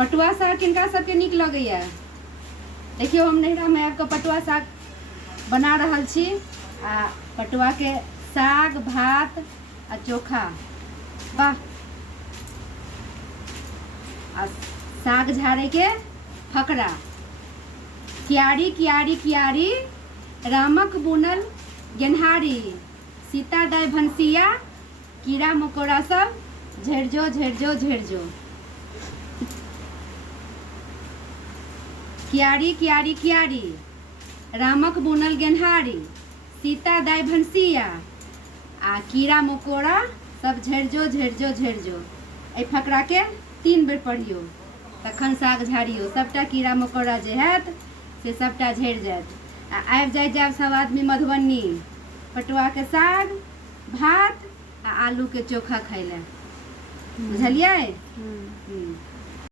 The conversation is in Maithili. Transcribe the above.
पटुआ साग किनका सबके नीक लगैया? देखियो हम नैहरा में आबि कऽ पटुआ साग बना रहल छी आ पटुआ के साग भात आ चोखा। वाह! आ साग झाड़े के फकरा। कियारी कियारी कियारी रामक बुनल गेनहारी, सीता दाय भनसिया कीड़ा मकोड़ा सब झड़ि जो झड़ि जो झड़ि जो। कियारी कियारी कियारी रामक बुनल गेनहारी, सीता दाय भनसिया आ कीड़ा मकोड़ा सब झड़ि जो झड़ि जो झड़ि जो। एहि फकरा के 3 बेर पढ़ियो तखन साग झाड़ियो, सबटा कीड़ा मकोड़ा जे हैत से सबटा झड़ि जायत। आ आबि जायब सब आदमी मधुबनी पटुआ के साग भात आ आलू के चोखा खाय ले। बुझलियै?